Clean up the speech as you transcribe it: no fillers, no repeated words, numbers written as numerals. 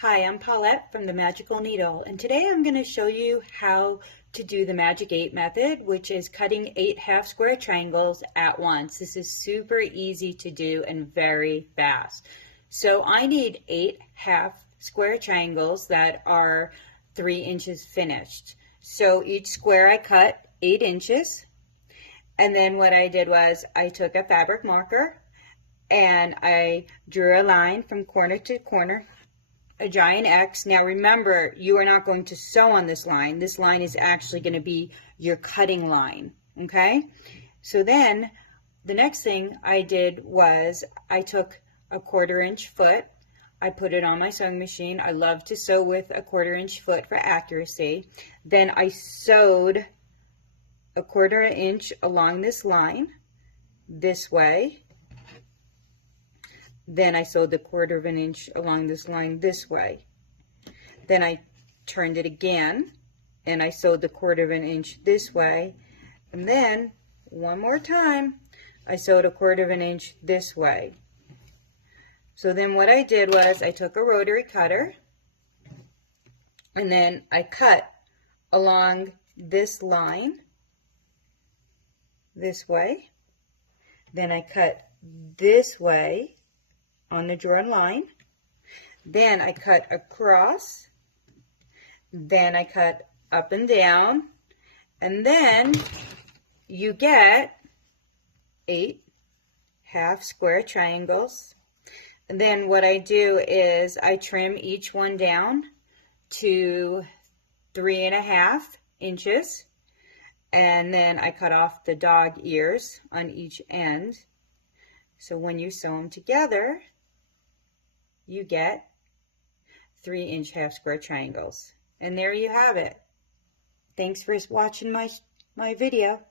Hi, I'm Paulette from the Magical Needle, and today I'm going to show you how to do the Magic 8 method, which is cutting 8 half square triangles at once. This is super easy to do and very fast. So I need 8 half square triangles that are 3 inches finished. So each square I cut 8 inches, and then what I did was I took a fabric marker and I drew a line from corner to corner, a giant X. Now remember, you are not going to sew on this line. This line is actually going to be your cutting line, okay? So then the next thing I did was I took a 1/4 inch foot. I put it on my sewing machine. I love to sew with a 1/4 inch foot for accuracy. Then I sewed a 1/4 inch along this line this way. Then I sewed the 1/4 inch along this line this way. Then I turned it again and I sewed the 1/4 inch this way. And then one more time, I sewed a 1/4 inch this way. So then what I did was I took a rotary cutter and then I cut along this line this way. Then I cut this way on the drawn line. Then I cut across. Then I cut up and down. And then you get 8 half square triangles. And then what I do is I trim each one down to 3.5 inches. And then I cut off the dog ears on each end. So when you sew them together, you get 3 inch half square triangles. And there you have it. Thanks for watching my video.